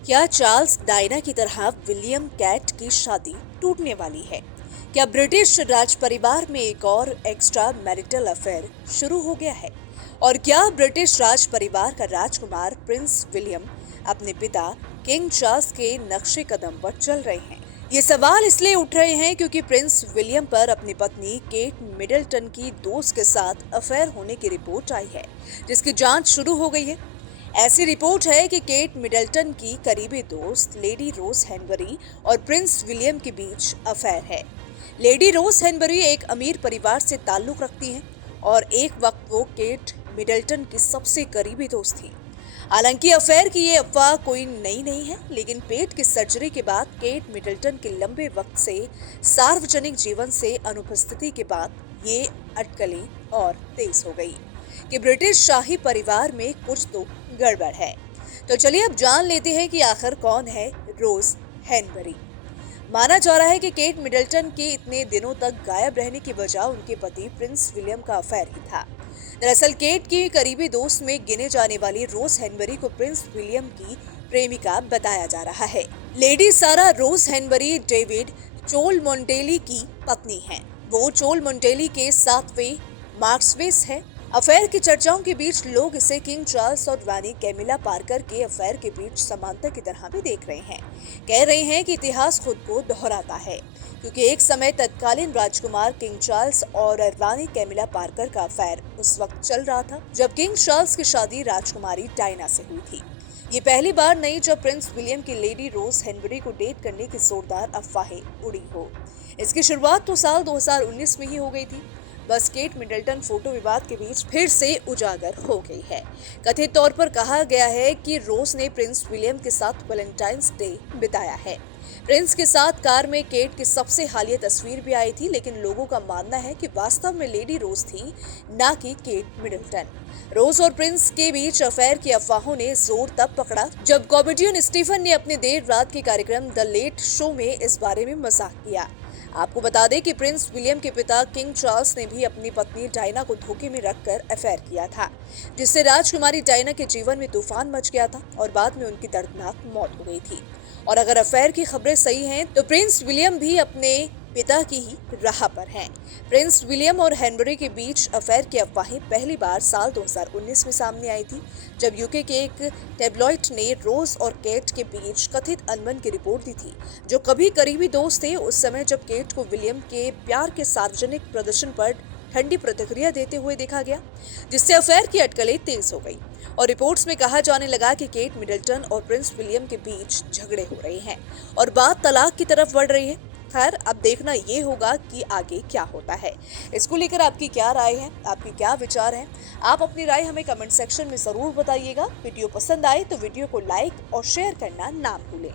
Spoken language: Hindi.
क्या चार्ल्स डायना की तरह विलियम कैट की शादी टूटने वाली है? क्या ब्रिटिश राज परिवार में एक और एक्स्ट्रा मैरिटल अफेयर शुरू हो गया है? और क्या ब्रिटिश राज परिवार का राजकुमार प्रिंस विलियम अपने पिता किंग चार्ल्स के नक्शे कदम पर चल रहे हैं? ये सवाल इसलिए उठ रहे हैं क्योंकि प्रिंस विलियम पर अपनी पत्नी केट मिडलटन की दोस्त के साथ अफेयर होने की रिपोर्ट आई है, जिसकी जांच शुरू हो गई है। ऐसी रिपोर्ट है कि केट मिडलटन की करीबी दोस्त लेडी रोज हैनबरी और प्रिंस विलियम के बीच अफेयर है। लेडी रोज हैनबरी एक अमीर परिवार से ताल्लुक रखती हैं और एक वक्त वो केट मिडलटन की सबसे करीबी दोस्त थी। हालांकि अफेयर की ये अफवाह कोई नई नहीं है, लेकिन पेट की सर्जरी के बाद केट मिडलटन के लंबे वक्त से सार्वजनिक जीवन से अनुपस्थिति के बाद ये अटकलें और तेज हो गई कि ब्रिटिश शाही परिवार में कुछ तो गड़बड़ है। तो चलिए अब जान लेते हैं कि आखिर कौन है रोज हैनबरी। माना जा रहा है कि केट मिडलटन के इतने दिनों तक गायब रहने की वजह उनके पति प्रिंस विलियम का अफेयर ही था। दरअसल केट की करीबी दोस्त में गिने जाने वाली रोज हैनबरी को प्रिंस विलियम की प्रेमिका बताया जा रहा है। लेडी सारा रोज हैनबरी डेविड चोल मोंटेली की पत्नी है। वो चोल मोंटेली के 7वें मार्क्सवेस है। अफेयर की चर्चाओं के बीच लोग इसे किंग चार्ल्स और रानी कैमिला पार्कर के अफेयर के बीच समानता की तरह भी देख रहे हैं। कह रहे हैं कि इतिहास खुद को दोहराता है, क्योंकि एक समय तत्कालीन राजकुमार किंग चार्ल्स और रानी कैमिला पार्कर का अफेयर उस वक्त चल रहा था जब किंग चार्ल्स की शादी राजकुमारी डायना से हुई थी। ये पहली बार नहीं जब प्रिंस विलियम की लेडी रोज हैनबरी को डेट करने की जोरदार अफवाहें उड़ी हो। इसकी शुरुआत तो साल 2019 में ही हो गई थी। बस केट मिडलटन फोटो विवाद के बीच फिर से उजागर हो गई है। कथित तौर पर कहा गया है कि रोज ने प्रिंस विलियम के साथ वैलेंटाइंस डे बिताया है। प्रिंस के साथ कार में केट की सबसे हालिया तस्वीर भी आई थी, लेकिन लोगों का मानना है कि वास्तव में लेडी रोज थी, ना कि केट मिडलटन। रोज और प्रिंस के बीच अफेयर की अफवाहों ने जोर तब पकड़ा जब कॉमेडियन स्टीफन ने अपने देर रात के कार्यक्रम द लेट शो में इस बारे में मजाक किया। आपको बता दें कि प्रिंस विलियम के पिता किंग चार्ल्स ने भी अपनी पत्नी डायना को धोखे में रखकर अफेयर किया था, जिससे राजकुमारी डायना के जीवन में तूफान मच गया था और बाद में उनकी दर्दनाक मौत हो गई थी। और अगर अफेयर की खबरें सही हैं, तो प्रिंस विलियम भी अपने पिता की ही राह पर हैं। प्रिंस विलियम और हैनबरी के बीच अफेयर की अफवाहें पहली बार साल 2019 में सामने आई थी, जब यूके के एक टैब्लॉइड ने रोज और केट के बीच कथित अनबन की रिपोर्ट दी थी, जो कभी करीबी दोस्त थे उस समय जब केट को विलियम के प्यार के सार्वजनिक प्रदर्शन पर ठंडी प्रतिक्रिया देते हुए देखा गया, जिससे अफेयर की अटकलें तेज हो गई और रिपोर्ट्स में कहा जाने लगा कि केट मिडलटन और प्रिंस विलियम के बीच झगड़े हो रहे हैं और बात तलाक की तरफ बढ़ रही है। खैर, अब देखना ये होगा कि आगे क्या होता है। इसको लेकर आपकी क्या राय है, आपके क्या विचार हैं? आप अपनी राय हमें कमेंट सेक्शन में जरूर बताइएगा। वीडियो पसंद आए तो वीडियो को लाइक और शेयर करना ना भूलें।